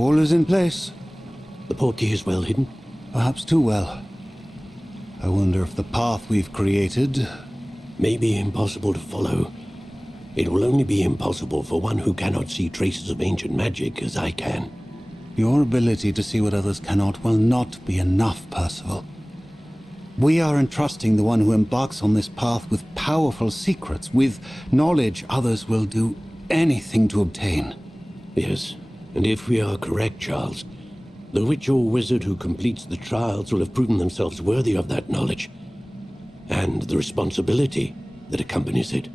All is in place. The portkey is well hidden. Perhaps too well. I wonder if the path we've created... may be impossible to follow. It will only be impossible for one who cannot see traces of ancient magic as I can. Your ability to see what others cannot will not be enough, Percival. We are entrusting the one who embarks on this path with powerful secrets, with knowledge others will do anything to obtain. Yes, and if we are correct, Charles, the witch or wizard who completes the trials will have proven themselves worthy of that knowledge, and the responsibility that accompanies it.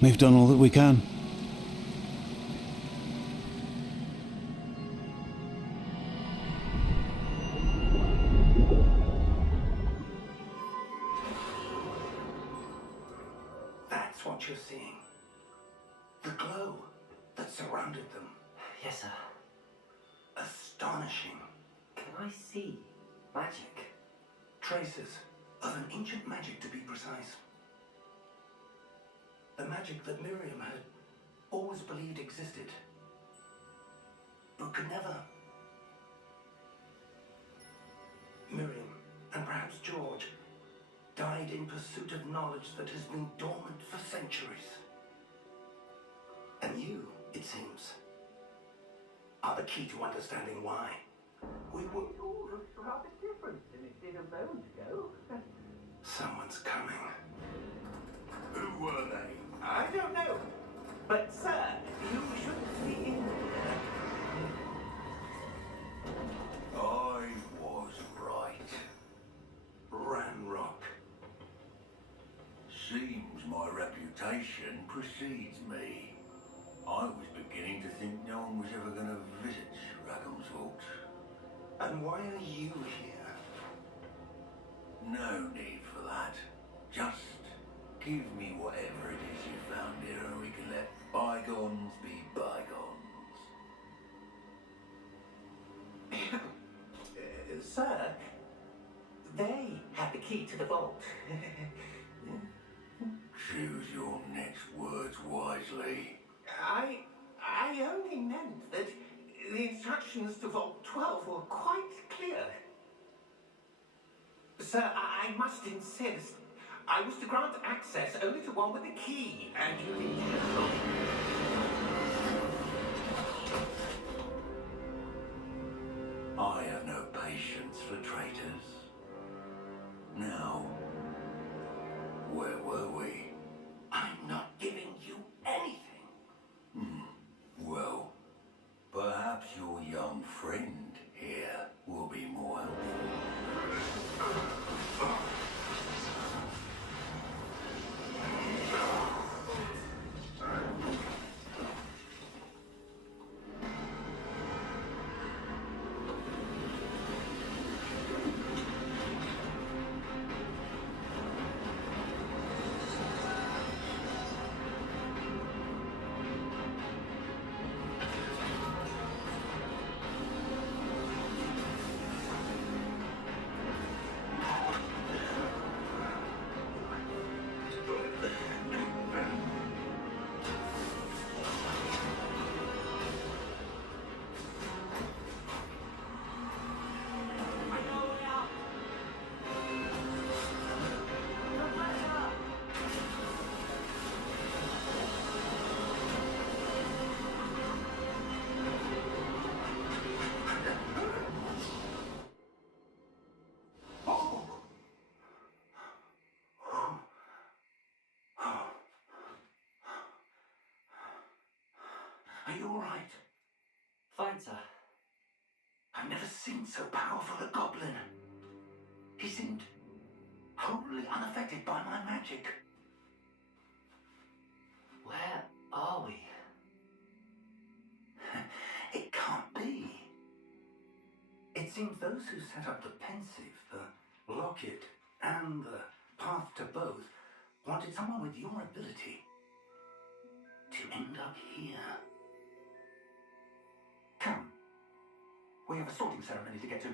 We've done all that we can. That's what you're seeing. The glow that surrounded them. Yes, sir. Astonishing. Can I see magic? Traces of an ancient magic, to be precise. The magic that Miriam had always believed existed, but could never. Miriam, and perhaps George, died in pursuit of knowledge that has been dormant for centuries. And you, it seems, are the key to understanding why. We were... It all looks rather different than it did a moment ago. Someone's coming. Who were they? I don't know. But, sir, you shouldn't be in here. I was right. Ranrock. Seems my reputation precedes me. I was beginning to think no one was ever going to visit Rackham's Vault. And why are you here? No need for that. Just give me whatever it is you found here and we can let bygones be bygones. Sir, they have the key to the vault. Choose your next words wisely. I only meant that the instructions to Vault 12 were quite clear. Sir, I must insist. I was to grant access only to one with the key, and you can tell. I have no patience for traitors. Now, where were we? I'm not giving you anything. Well, perhaps your young friend here will be more helpful. Are you all right? Fine, sir. I've never seen so powerful a goblin. He seemed wholly unaffected by my magic. Where are we? It can't be. It seems those who set up the pensive, the locket, and the path to both wanted someone with your ability to end up here. Come. We have a sorting ceremony to get to.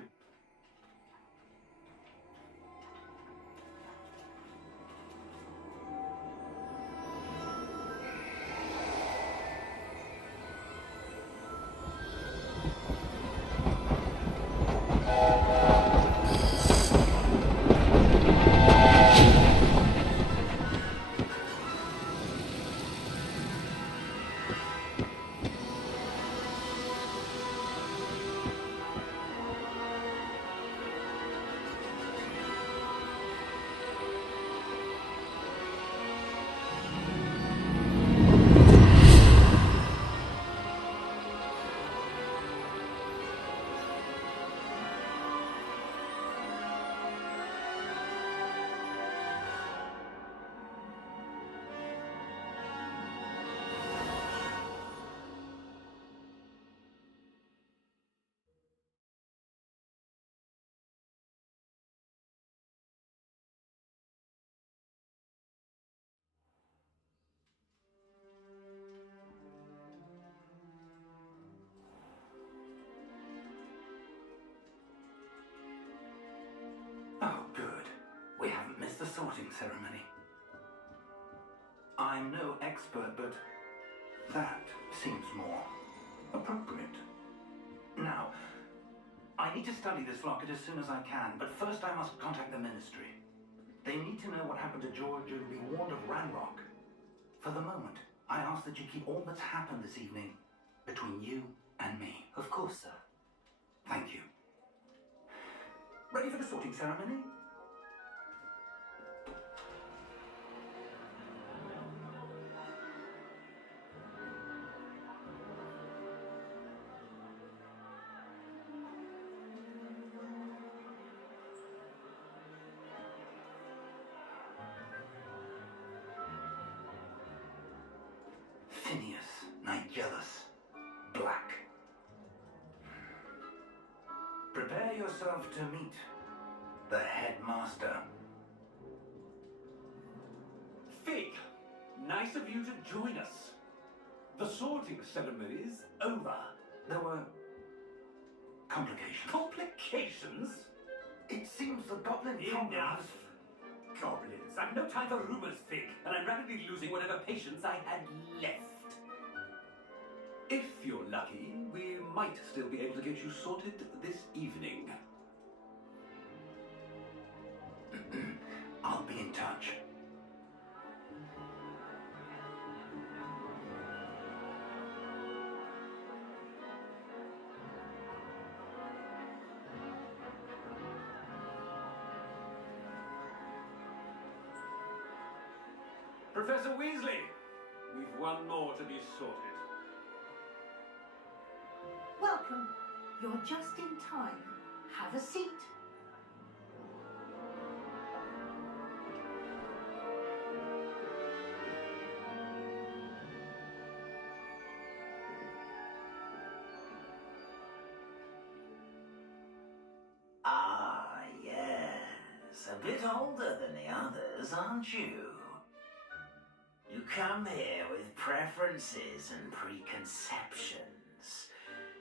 sorting ceremony. I'm no expert, but that seems more appropriate. Now, I need to study this locket as soon as I can, but first I must contact the Ministry. They need to know what happened to George and be warned of Ranrock. For the moment, I ask that you keep all that's happened this evening between you and me. Of course, sir. Thank you. Ready for the sorting ceremony? Phineas, Nigellus, Black. Prepare yourself to meet the headmaster. Fig, nice of you to join us. The sorting ceremony's over. There were complications. Complications? It seems the goblin Enough! Goblins. I've no time for rumors, Fig, and I'm rapidly losing whatever patience I had left. If you're lucky, we might still be able to get you sorted this evening. I'll be in touch. Professor Weasley, we've one more to be sorted. Welcome. You're just in time. Have a seat. Ah, yes. A bit older than the others, aren't you? You come here with preferences and preconceptions.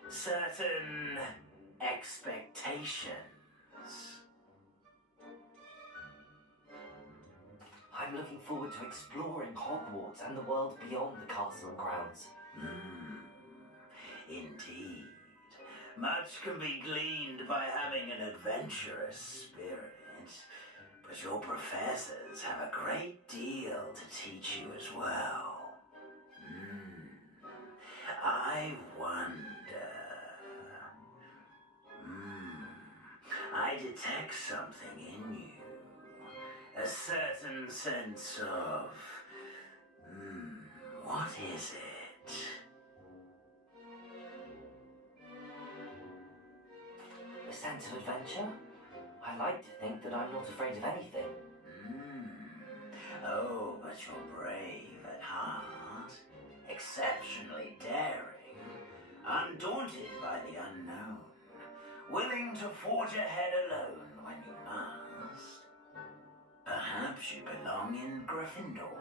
Certain expectations. I'm looking forward to exploring Hogwarts and the world beyond the castle and grounds. Indeed. Much can be gleaned by having an adventurous spirit, but your professors have a great deal to teach you as well. I wonder... I detect something in you. A certain sense of... what is it? A sense of adventure? I like to think that I'm not afraid of anything. Oh, but you're brave at heart. Exceptionally daring. Undaunted by the unknown. Willing to forge ahead alone when you must. Perhaps you belong in Gryffindor.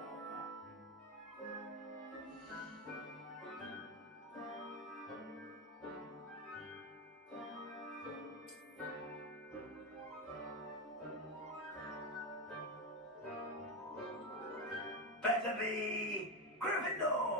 Better be Gryffindor!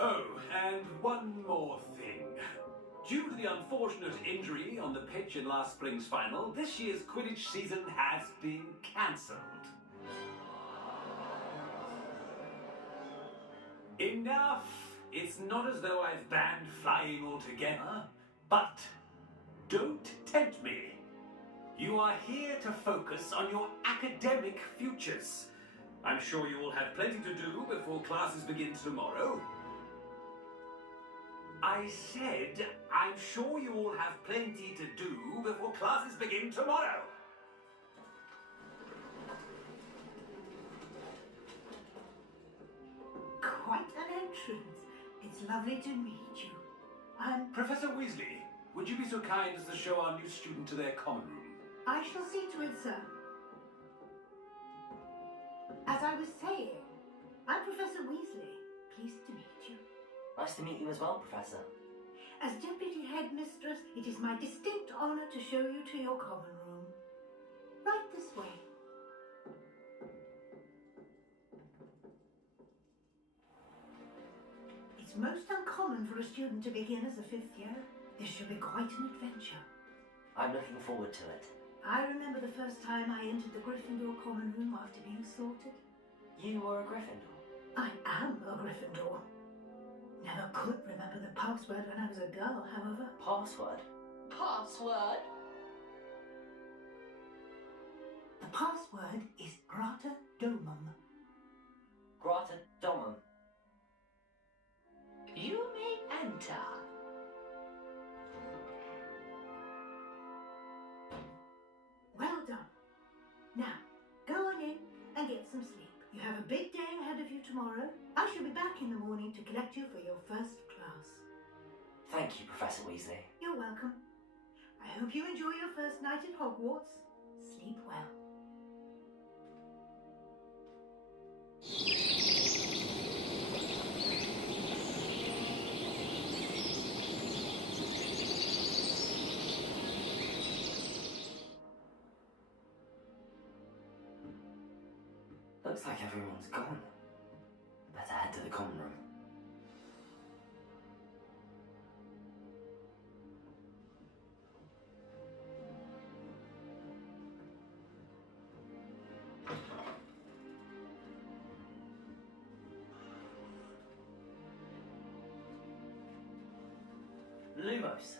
Oh, and one more thing. Due to the unfortunate injury on the pitch in last spring's final, this year's Quidditch season has been cancelled. Enough! It's not as though I've banned flying altogether, but don't tempt me. You are here to focus on your academic futures. I'm sure you will have plenty to do before classes begin tomorrow. I said, I'm sure you all have plenty to do before classes begin tomorrow. Quite an entrance. It's lovely to meet you. I'm... Professor Weasley, would you be so kind as to show our new student to their common room? I shall see to it, sir. As I was saying, I'm Professor Weasley. Pleased to meet you. Nice to meet you as well, Professor. As Deputy Headmistress, it is my distinct honor to show you to your common room. Right this way. It's most uncommon for a student to begin as a 5th year. This should be quite an adventure. I'm looking forward to it. I remember the first time I entered the Gryffindor common room after being sorted. You were a Gryffindor? I am a Gryffindor. Never could remember the password when I was a girl, however. Password? Password? The password is Grata Domum. Grata Domum. You may enter. Well done. Now, go on in and get some sleep. You have a big day ahead of you tomorrow. I shall be back in the morning to collect you for your first class. Thank you, Professor Weasley. You're welcome. I hope you enjoy your first night at Hogwarts. Sleep well. Looks like everyone's gone. Better head to the common room. Lumos.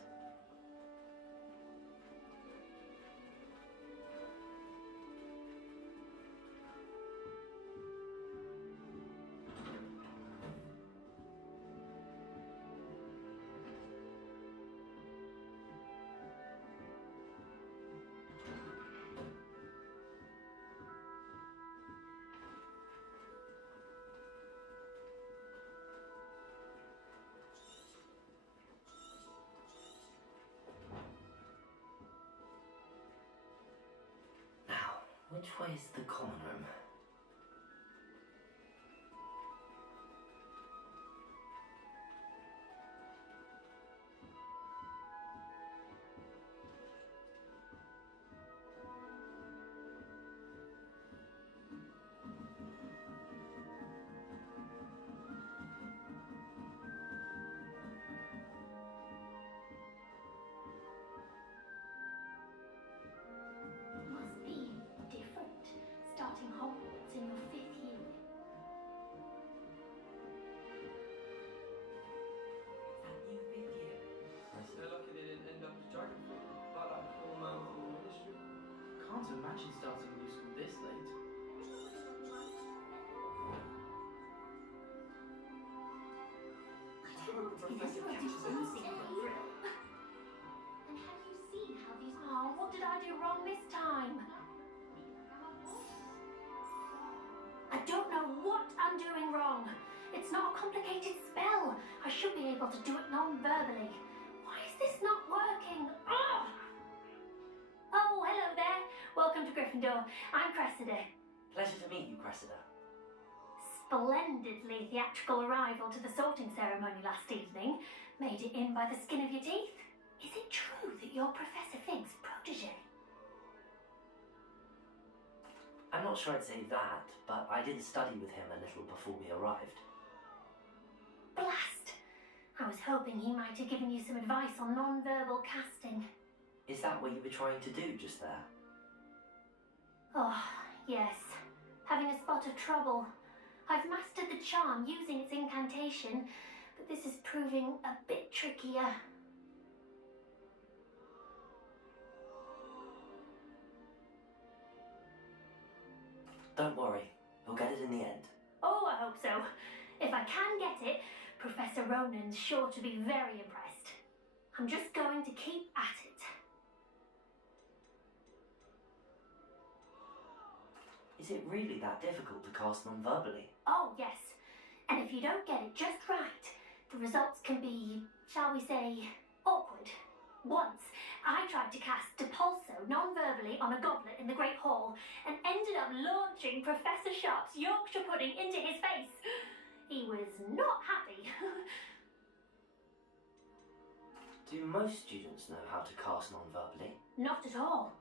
Which way is the common room? Must be different, starting Hogwarts in your 5th year. That new 5th year. So lucky they didn't end up as dragon fruit, like that poor man from the ministry. Can't imagine starting a new school this late. I hope Professor catches us. And have you seen how these... Oh, what did I do wrong this time? I don't know what I'm doing wrong. It's not a complicated spell. I should be able to do it non-verbally. Why is this not working? Ugh! Oh, hello there. Welcome to Gryffindor. I'm Cressida. Pleasure to meet you, Cressida. Splendidly theatrical arrival to the sorting ceremony last evening. Made it in by the skin of your teeth. Is it true that you're Professor Fig's protege? I'm not sure I'd say that, but I did study with him a little before we arrived. Blast! I was hoping he might have given you some advice on non-verbal casting. Is that what you were trying to do just there? Oh, yes. Having a spot of trouble. I've mastered the charm using its incantation, but this is proving a bit trickier. Don't worry, you'll get it in the end. Oh, I hope so. If I can get it, Professor Ronan's sure to be very impressed. I'm just going to keep at it. Is it really that difficult to cast non-verbally? Oh, yes. And if you don't get it just right, the results can be, shall we say, awkward. Once, I tried to cast Depulso non-verbally on a goblet in the Great Hall and ended up launching Professor Sharp's Yorkshire pudding into his face. He was not happy. Do most students know how to cast non-verbally? Not at all.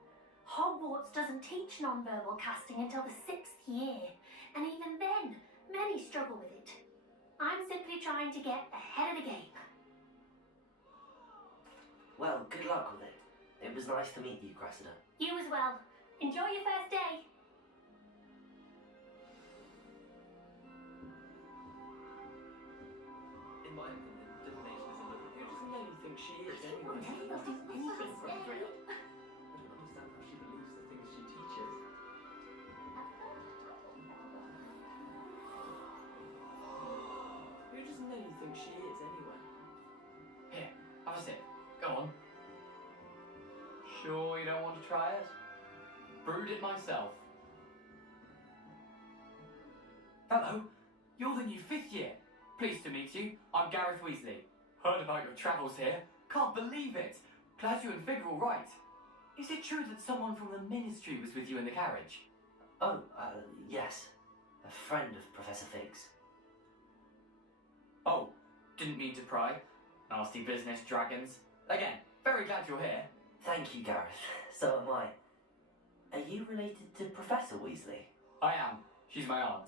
Hogwarts doesn't teach non-verbal casting until the 6th year, and even then, many struggle with it. I'm simply trying to get ahead of the game. Well, good luck with it. It was nice to meet you, Cressida. You as well. Enjoy your first day. In my opinion, divination is a little... Who does Nelly think she is anyway? Nelly will do anything for a thrill. I don't understand how she believes the things she teaches. Who does Nelly think she is anyway? Here, have a sip. Go on. Sure you don't want to try it? Brewed it myself. Hello, you're the new 5th year. Pleased to meet you. I'm Gareth Weasley. Heard about your travels here. Can't believe it. Glad you and Fig are all right. Is it true that someone from the Ministry was with you in the carriage? Oh, yes. A friend of Professor Fig's. Oh, didn't mean to pry. Nasty business, dragons. Again, very glad you're here. Thank you, Gareth. So am I. Are you related to Professor Weasley? I am. She's my aunt.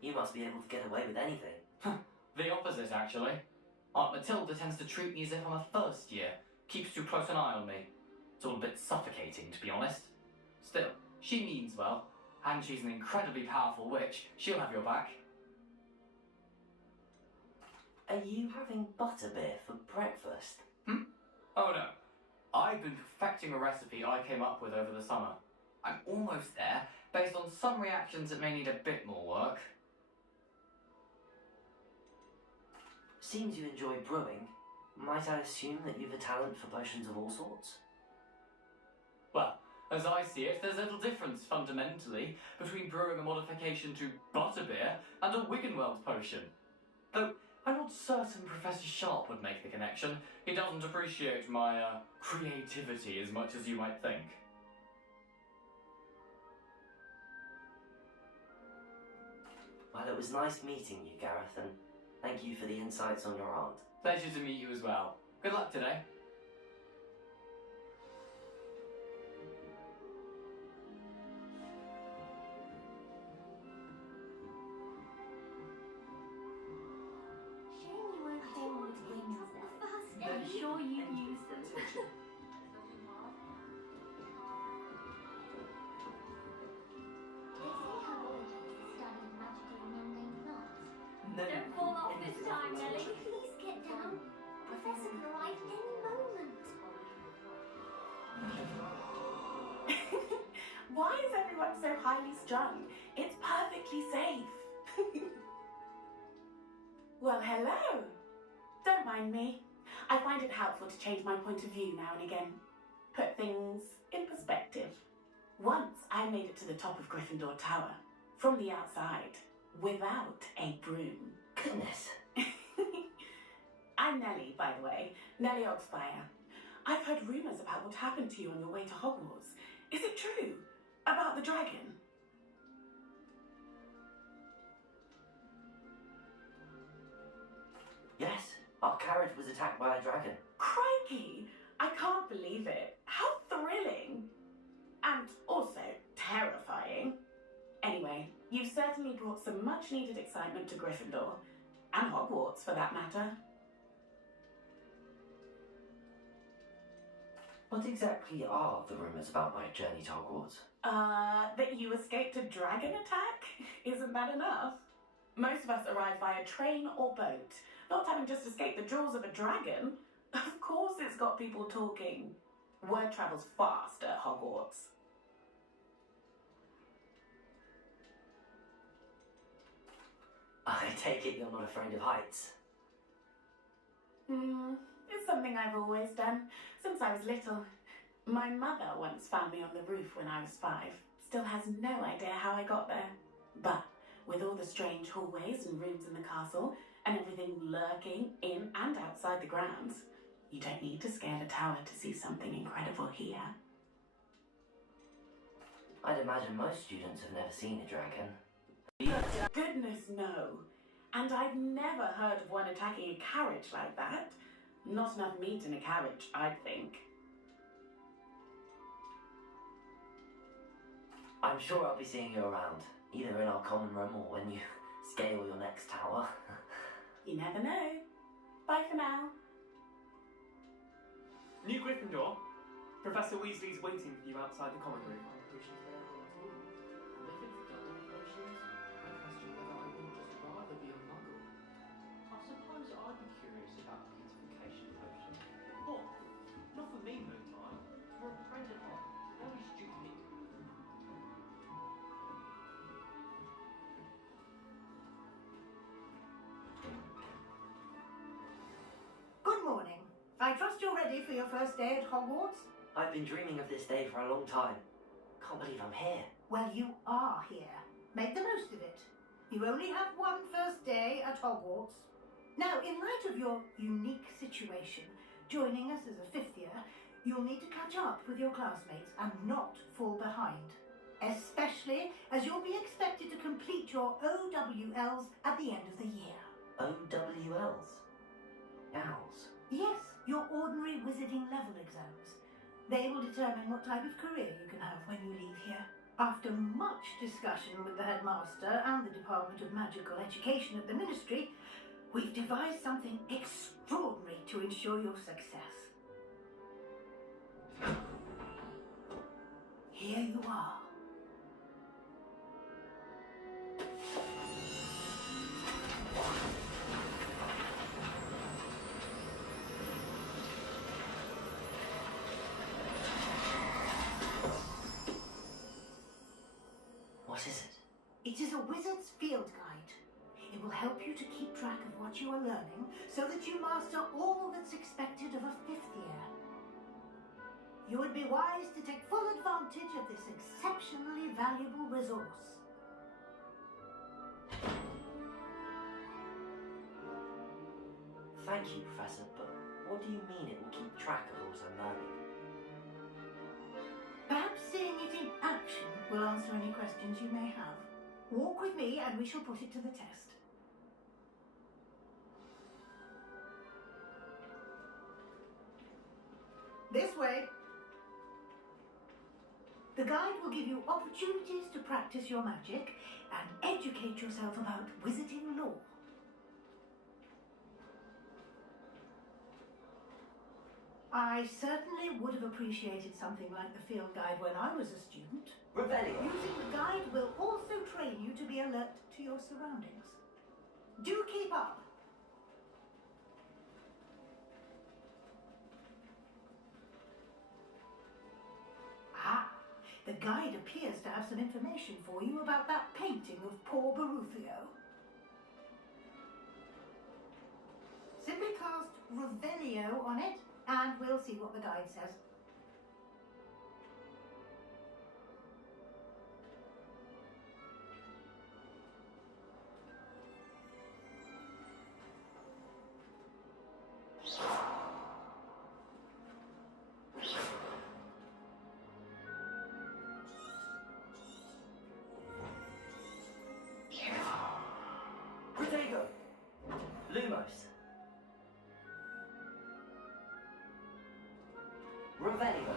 You must be able to get away with anything. The opposite, actually. Aunt Matilda tends to treat me as if I'm a first year. Keeps too close an eye on me. It's all a bit suffocating, to be honest. Still, she means well, and she's an incredibly powerful witch. She'll have your back. Are you having butterbeer for breakfast? Oh no. I've been perfecting a recipe I came up with over the summer. I'm almost there, based on some reactions that may need a bit more work. Seems you enjoy brewing. Might I assume that you've a talent for potions of all sorts? Well, as I see it, there's little difference, fundamentally, between brewing a modification to butterbeer and a Wiggenweld potion. Though, I'm not certain Professor Sharp would make the connection. He doesn't appreciate my, creativity as much as you might think. Well, it was nice meeting you, Gareth, and thank you for the insights on your aunt. Pleasure to meet you as well. Good luck today. I'm sure you've used them. Don't fall off this time, Nelly. Please get down. Professor could arrive any moment. Why is everyone so highly strung? It's perfectly safe. Well, hello. Don't mind me. I find it helpful to change my point of view now and again. Put things in perspective. Once I made it to the top of Gryffindor Tower, from the outside, without a broom. Goodness. I'm Nellie, by the way. Nellie Oxfire. I've heard rumours about what happened to you on your way to Hogwarts. Is it true? About the dragon? Yes, our carriage was attacked by a dragon. Crikey! I can't believe it. How thrilling! And also terrifying. Anyway, you've certainly brought some much-needed excitement to Gryffindor. And Hogwarts, for that matter. What exactly are the rumours about my journey to Hogwarts? That you escaped a dragon attack? Isn't that enough? Most of us arrive via train or boat, not having just escaped the jaws of a dragon. Of course it's got people talking. Word travels fast at Hogwarts. I take it you're not afraid of heights. It's something I've always done, since I was little. My mother once found me on the roof when I was 5. Still has no idea how I got there. But With all the strange hallways and rooms in the castle, and everything lurking in and outside the grounds, you don't need to scale a tower to see something incredible here. I'd imagine most students have never seen a dragon. Goodness, no. And I've never heard of one attacking a carriage like that. Not enough meat in a carriage, I'd think. I'm sure I'll be seeing you around, either in our common room or when you scale your next tower. You never know. Bye for now. New Gryffindor. Professor Weasley's waiting for you outside the common room. I suppose I'd be curious about the beautification potion. Oh, not for me, Moontime. For a friend of mine. Very stupid. Good morning. I trust you're ready for your first day at Hogwarts? I've been dreaming of this day for a long time. Can't believe I'm here. Well, you are here. Make the most of it. You only have one first day at Hogwarts. Now, in light of your unique situation, joining us as a fifth year, you'll need to catch up with your classmates and not fall behind. Especially as you'll be expected to complete your OWLs at the end of the year. OWLs? Owls? Yes, your ordinary wizarding level exams. They will determine what type of career you can have when you leave here. After much discussion with the headmaster and the Department of Magical Education at the Ministry, we've devised something extraordinary to ensure your success. Here you are. What is it? It is a wizard's field guide. It will help you to keep track of what you are learning so that you master all that's expected of a fifth year. You would be wise to take full advantage of this exceptionally valuable resource. Thank you, Professor, but what do you mean it will keep track of what I'm learning? Perhaps seeing it in action will answer any questions you may have. Walk with me and we shall put it to the test. This way. The guide will give you opportunities to practice your magic and educate yourself about wizarding lore. I certainly would have appreciated something like the field guide when I was a student. Rebellion! Using the guide will also train you to be alert to your surroundings. Do keep up! Ah, the guide appears to have some information for you about that painting of poor Baruffio. Simply cast Revelio on it, and we'll see what the guide says. Protego! Lumos! Revelio!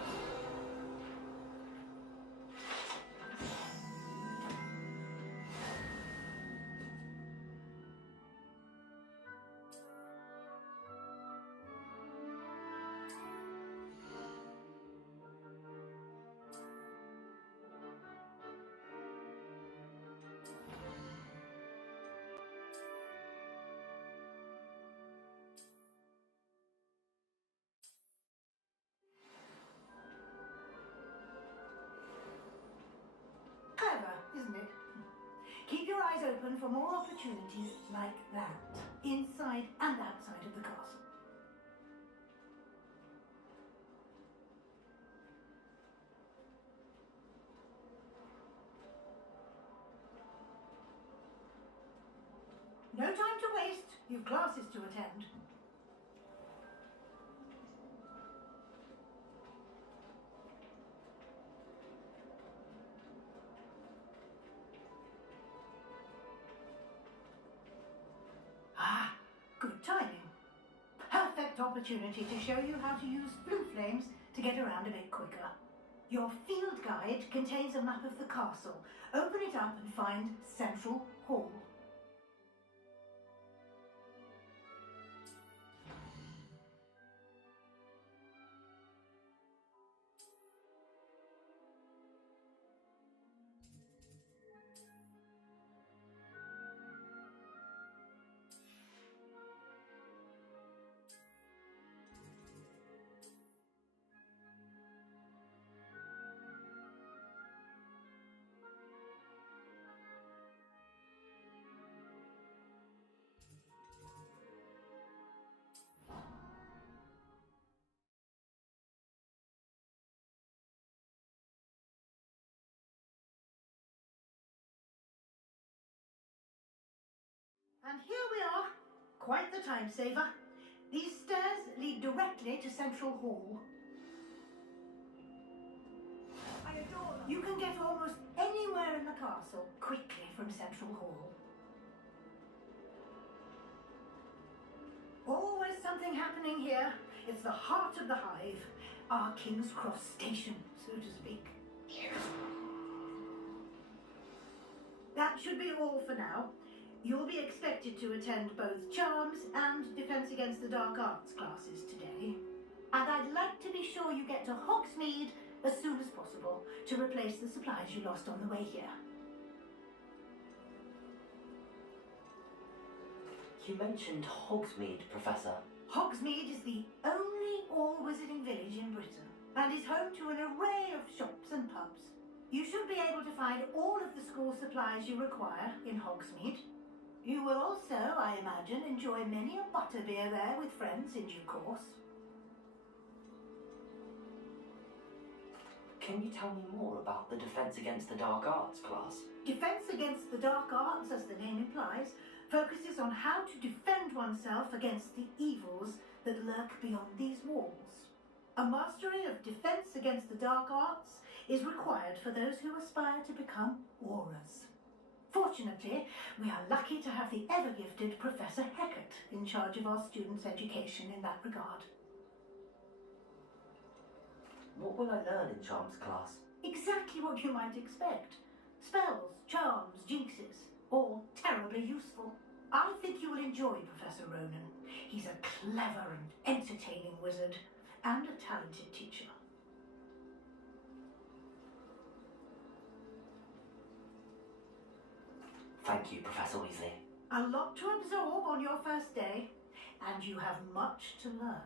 Clever, isn't it? Keep your eyes open for more opportunities like that, inside and outside of the castle. You've classes to attend. Ah, good timing. Perfect opportunity to show you how to use blue flames to get around a bit quicker. Your field guide contains a map of the castle. Open it up and find Central Hall. And here we are. Quite the time saver. These stairs lead directly to Central Hall. I adore them. You can get almost anywhere in the castle quickly from Central Hall. Always something happening here. It's the heart of the hive. Our King's Cross station, so to speak. That should be all for now. You'll be expected to attend both Charms and Defense Against the Dark Arts classes today. And I'd like to be sure you get to Hogsmeade as soon as possible to replace the supplies you lost on the way here. You mentioned Hogsmeade, Professor. Hogsmeade is the only all-wizarding village in Britain and is home to an array of shops and pubs. You should be able to find all of the school supplies you require in Hogsmeade. You will also, I imagine, enjoy many a butterbeer there with friends in due course. Can you tell me more about the Defense Against the Dark Arts class? Defense Against the Dark Arts, as the name implies, focuses on how to defend oneself against the evils that lurk beyond these walls. A mastery of Defense Against the Dark Arts is required for those who aspire to become Aurors. Fortunately, we are lucky to have the ever-gifted Professor Heckert in charge of our students' education in that regard. What will I learn in Charms class? Exactly what you might expect. Spells, charms, jinxes, all terribly useful. I think you will enjoy Professor Ronan. He's a clever and entertaining wizard, and a talented teacher. Thank you, Professor Weasley. A lot to absorb on your first day, and you have much to learn.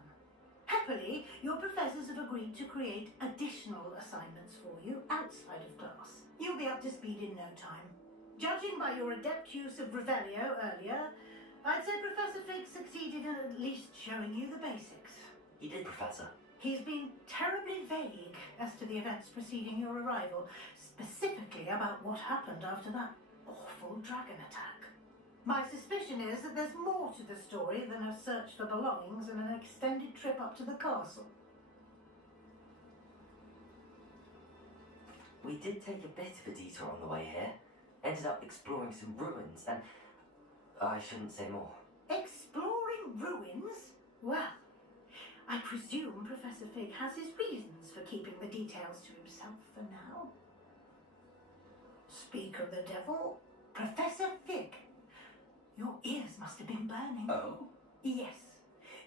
Happily, your professors have agreed to create additional assignments for you outside of class. You'll be up to speed in no time. Judging by your adept use of Revelio earlier, I'd say Professor Fig succeeded in at least showing you the basics. He did, Professor. He's been terribly vague as to the events preceding your arrival, specifically about what happened after that awful dragon attack. My suspicion is that there's more to the story than a search for belongings and an extended trip up to the castle. We did take a bit of a detour on the way here. Ended up exploring some ruins and... I shouldn't say more. Exploring ruins? Well, I presume Professor Fig has his reasons for keeping the details to himself for now. Speak of the devil, Professor Fig. Your ears must have been burning. Oh? Yes.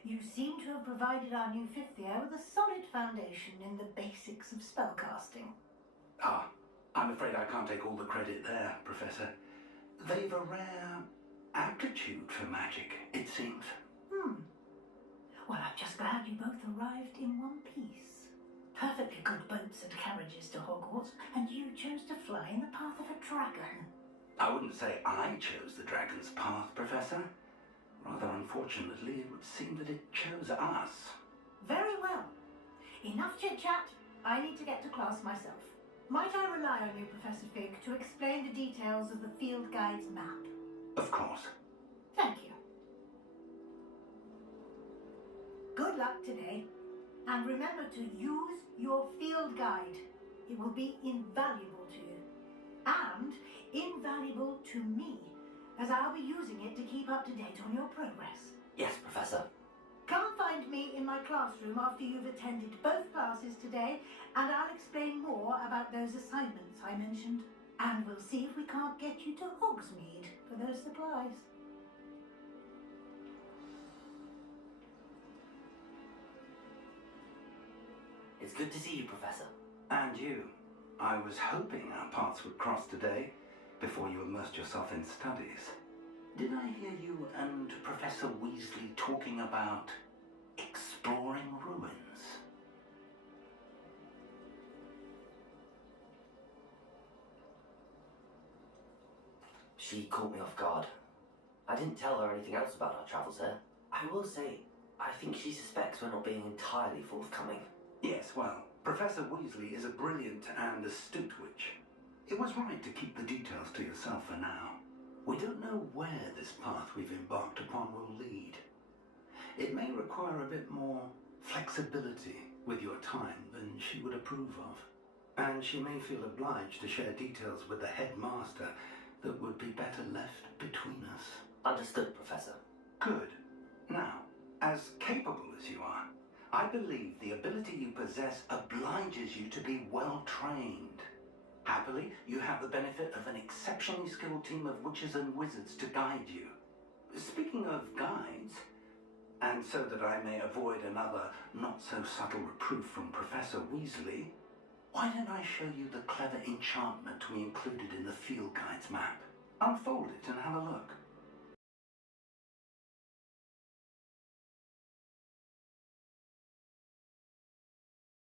You seem to have provided our new fifth year with a solid foundation in the basics of spellcasting. Ah, I'm afraid I can't take all the credit there, Professor. They've a rare aptitude for magic, it seems. Well, I'm just glad you both arrived in one piece. Perfectly good boats and carriages to Hogwarts, and you chose to fly in the path of a dragon. I wouldn't say I chose the dragon's path, Professor. Rather unfortunately, it would seem that it chose us. Very well. Enough chit-chat. I need to get to class myself. Might I rely on you, Professor Fig, to explain the details of the field guide's map? Of course. Thank you. Good luck today. And remember to use your field guide. It will be invaluable to you. And invaluable to me, as I'll be using it to keep up to date on your progress. Yes, Professor. Come find me in my classroom after you've attended both classes today, and I'll explain more about those assignments I mentioned. And we'll see if we can't get you to Hogsmeade for those supplies. It's good to see you, Professor. And you. I was hoping our paths would cross today, before you immersed yourself in studies. Did I hear you and Professor Weasley talking about exploring ruins? She caught me off guard. I didn't tell her anything else about our travels here. I will say, I think she suspects we're not being entirely forthcoming. Yes, well, Professor Weasley is a brilliant and astute witch. It was right to keep the details to yourself for now. We don't know where this path we've embarked upon will lead. It may require a bit more flexibility with your time than she would approve of. And she may feel obliged to share details with the headmaster that would be better left between us. Understood, Professor. Good. Now, as capable as you are, I believe the ability you possess obliges you to be well trained. Happily, you have the benefit of an exceptionally skilled team of witches and wizards to guide you. Speaking of guides, and so that I may avoid another not-so-subtle reproof from Professor Weasley, why don't I show you the clever enchantment we included in the field guide's map? Unfold it and have a look.